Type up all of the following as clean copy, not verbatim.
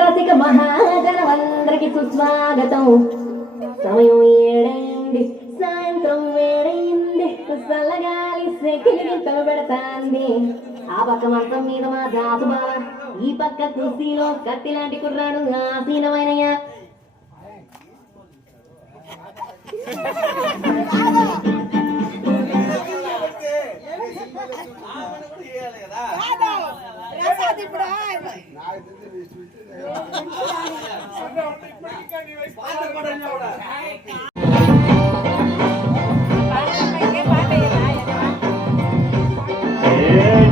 రసిక మహాజనమందరికి సుస్వాగతం. సమయం ఏడైంది, సాయంత్రం వేడైంది, చల్లగాలి సెకిలింతలు పెడతాంది. ఆ పక్క మంచం మీద మా దాసు బావ, ఈ పక్క కుర్సీలో కత్తి లాంటి కుర్రాడు ఆసీనమైనయ్యా.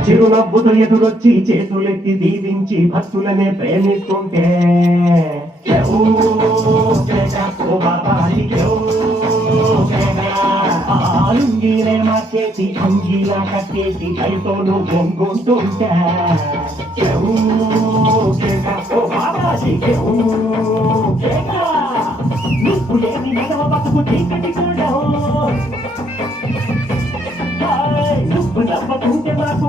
చిరునవ్వుతో ఎదురొచ్చి చేతులెత్తి దీవించి భక్తులనే ప్రేమిస్తుంటే లుంగీనే మార్చేసి అంగీలా కట్టేసి కైతోను బొంగుంటుంటా నువ్వు లేని నడవ బతుకు చీకటి కూడా నువ్వు నవ్వకుంటే మాకు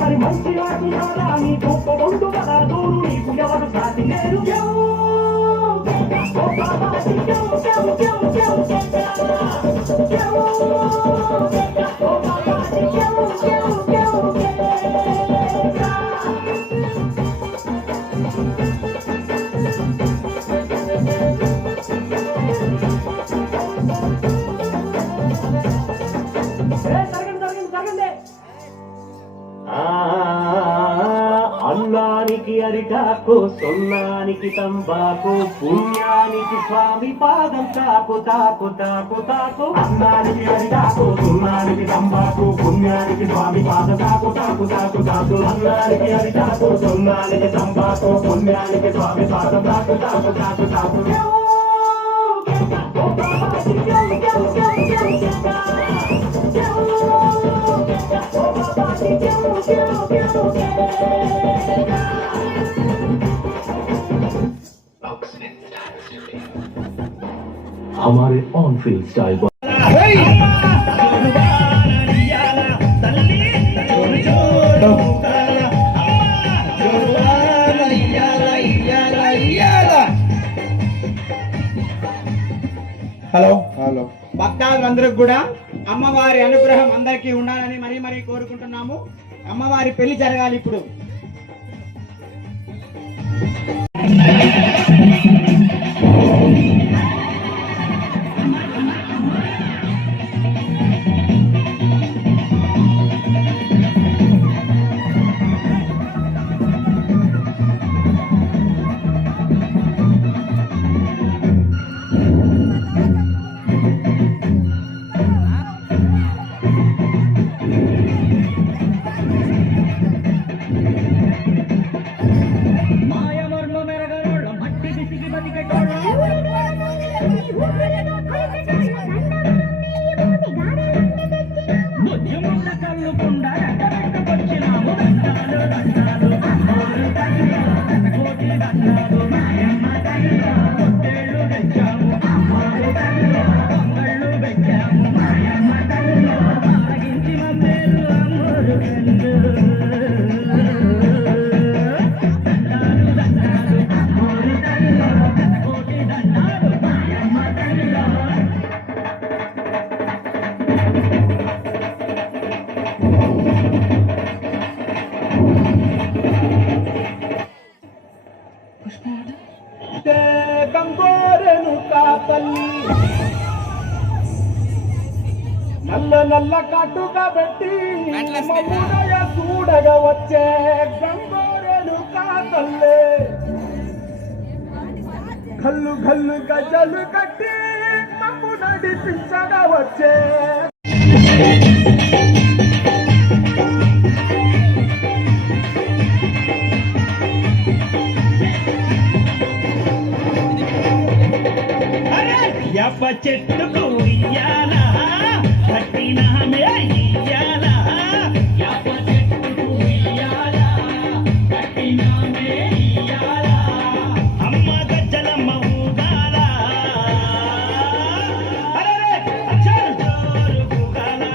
మరి మంచి ఆటలారా నీ గొప్ప ఒంటు కదా దూరు నీకు ఎవరు సాటి లేరు. అన్నానికి అరిటాకు, సున్నానికి తంబాకు, పుణ్యానికి స్వామి పాదం తాకు తాకు తాకు తాకు. అన్నానికి అరిటాకు, సున్నానికి తంబాకు, పుణ్యానికి స్వామి పాదం తాకు తాకు తాకు తాకు. అన్నానికి అరిటాకు, సున్నానికి తంబాకు, పుణ్యానికి స్వామి పాదం తాకు తాకు తాకు తాకు. हमारे on field style hello hello భక్తాదులందరికి కూడా అమ్మవారి అనుగ్రహం అందరికీ ఉండాలని మరీ కోరుకుంటున్నాము. అమ్మవారి పెళ్లి జరగాలి ఇప్పుడు. నల్ల నల్ల కట్టుగా పెట్టి చూడగా వచ్చే గంగోరెలు కాతల్లే కల్లు కల్లు గజలు కట్టి మమ్ము నడిపించగా వచ్చే యప్ప చెట్టుకు ఇయ్యాలా కట్టిన ఇయ్యాలా యప్ప చెట్టుకు ఇయ్యాలా కట్టిన ఇయ్యాలా అమ్మ గజ్జలమ్మ ఊగాలా అరే అచ్చరు ఊగాలా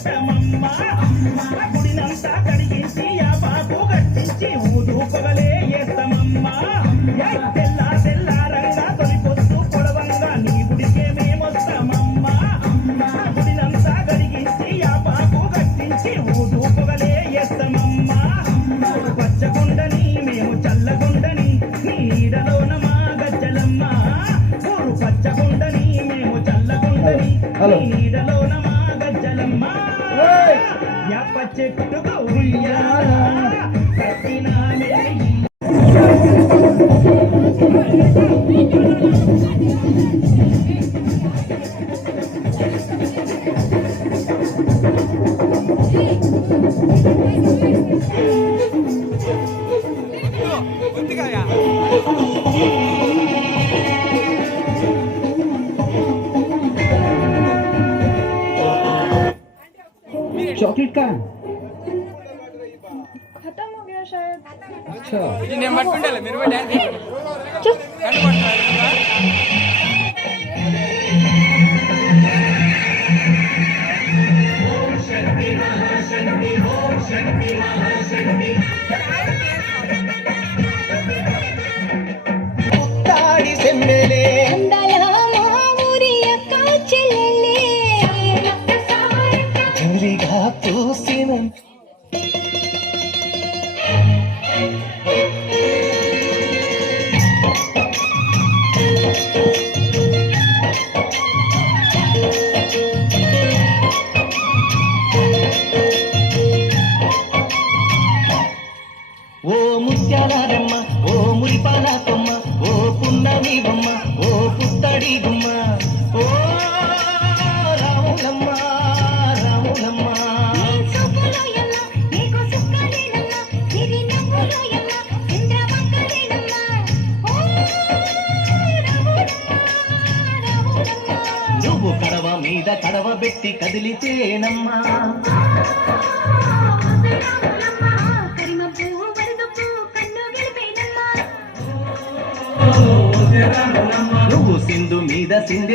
ఎత్తమమ్మా గుడినంతా కడిగించి ఆ బాబు కట్టించి ఊదు పొగలే ఎత్తమమ్మా తెల్లారంగా తొలి పొద్దు పొడవంగా నీ గుడికే మేమొస్తామమ్మా గుడినంతా కడిగించి ఆ బాబు కట్టించి ఊదు పొగలే ఎత్తమమ్మా పచ్చగుండని మేము చల్లగుండని నీ నీడలోన మా గజ్జలమ్మ ఊరు పచ్చగుండని మేము చల్లగుండని నీ నీడలోన మా గజ్జలమ్మ యాప చెట్టుకు ఉయ్యాల కట్టినామే चॉकलेट का खत्म हो गया शायद। अच्छा నేను పట్టుకుంటాలే మీరు పోయి డాన్స్ చేయండి. కన్ను పట్టుకోవాలి. తాడి సెమ్మెలే జల్లిగా పూసిన ఓ ముత్యాలమ్మ ఓ మురిపాల కొమ్మ ఓ పున్నమి బొమ్మ ఓ పుత్తడి గుమ్మ ఓ రాములమ్మ రాములమ్మ నువ్వు కడవ మీద కడవ పెట్టి కదిలితేనమ్మా నువ్వు సింధు మీద సింధు